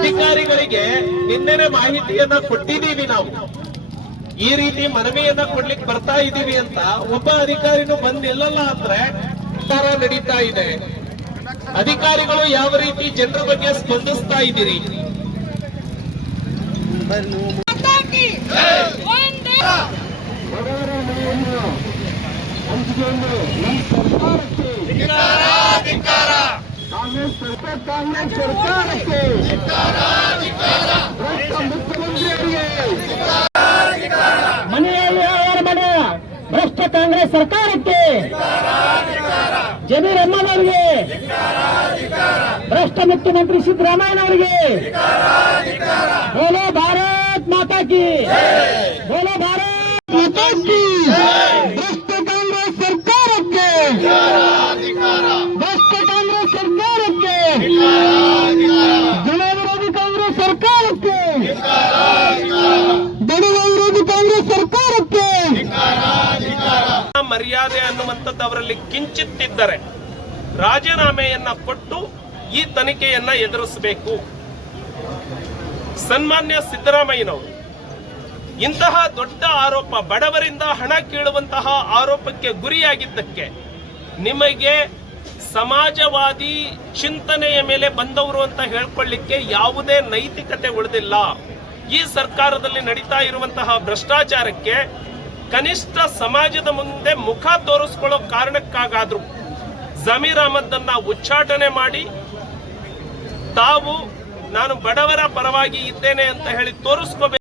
ಅಧಿಕಾರಿಗಳಿಗೆ ನಿನ್ನೆನೆ ಮಾಹಿತಿಯನ್ನ ಕೊಟ್ಟಿದ್ದೀವಿ ನಾವು. ಈ ರೀತಿ ಮನವಿಯನ್ನ ಕೊಡ್ಲಿಕ್ಕೆ ಬರ್ತಾ ಇದೀವಿ ಅಂತ ಒಬ್ಬ ಅಧಿಕಾರಿನೂ ಬಂದ್ ನಿಲ್ಲಲ್ಲ ಅಂದ್ರೆ ಸರ್ಕಾರ ನಡೀತಾ ಇದೆ. ಅಧಿಕಾರಿಗಳು ಯಾವ ರೀತಿ ಜನರ ಬಗ್ಗೆ ಸ್ಪಂದಿಸ್ತಾ ಇದ್ದೀರಿ? ಕಾಂಗ್ರೆಸ್ ಸರ್ಕಾರಕ್ಕೆ. ಭ್ರಷ್ಟ ಕಾಂಗ್ರೆಸ್ ಸರ್ಕಾರಕ್ಕೆ. ಜಮೀರ್ ಅಹ್ಮದ್ ಅವರಿಗೆ. ಭ್ರಷ್ಟ ಮುಖ್ಯಮಂತ್ರಿ ಸಿದ್ದರಾಮಯ್ಯನವರಿಗೆ ಬೋಲೋ ಭಾರತ್ ಮಾತಾ ಕಿ ಬೋಲೋ ಭಾರತ್ ಮಾತಾ ಕಿ ಮರ್ಯಾದೆ ಅನ್ನುವಂಥದ್ದು ಅವರಲ್ಲಿ ಕಿಂಚಿತ್ತಿದ್ದರೆ ರಾಜೀನಾಮೆಯನ್ನ ಕೊಟ್ಟು ಈ ತನಿಖೆಯನ್ನ ಎದುರಿಸಬೇಕು. ಸನ್ಮಾನ್ಯ ಸಿದ್ದರಾಮಯ್ಯನವರು, ಇಂತಹ ದೊಡ್ಡ ಆರೋಪ, ಬಡವರಿಂದ ಹಣ ಕೀಳುವಂತಹ ಆರೋಪಕ್ಕೆ ಗುರಿಯಾಗಿದ್ದಕ್ಕೆ ನಿಮಗೆ ಸಮಾಜವಾದಿ ಚಿಂತನೆಯ ಮೇಲೆ ಬಂದವರು ಅಂತ ಹೇಳ್ಕೊಳ್ಳಿಕ್ಕೆ ಯಾವುದೇ ನೈತಿಕತೆ ಉಳಿದಿಲ್ಲ. ಈ ಸರ್ಕಾರದಲ್ಲಿ ನಡೀತಾ ಇರುವಂತಹ ಭ್ರಷ್ಟಾಚಾರಕ್ಕೆ ಕನಿಷ್ಠ ಸಮಾಜದ ಮುಂದೆ ಮುಖ ತೋರಿಸ್ಕೊಳ್ಳೋ ಕಾರಣಕ್ಕಾಗಾದ್ರೂ ಜಮೀರ್ ಅಹಮದ್ ಅನ್ನ ಉಚ್ಚಾಟನೆ ಮಾಡಿ, ತಾವು, ನಾನು ಬಡವರ ಪರವಾಗಿ ಇದ್ದೇನೆ ಅಂತ ಹೇಳಿ ತೋರಿಸ್ಕೋಬೇಕು.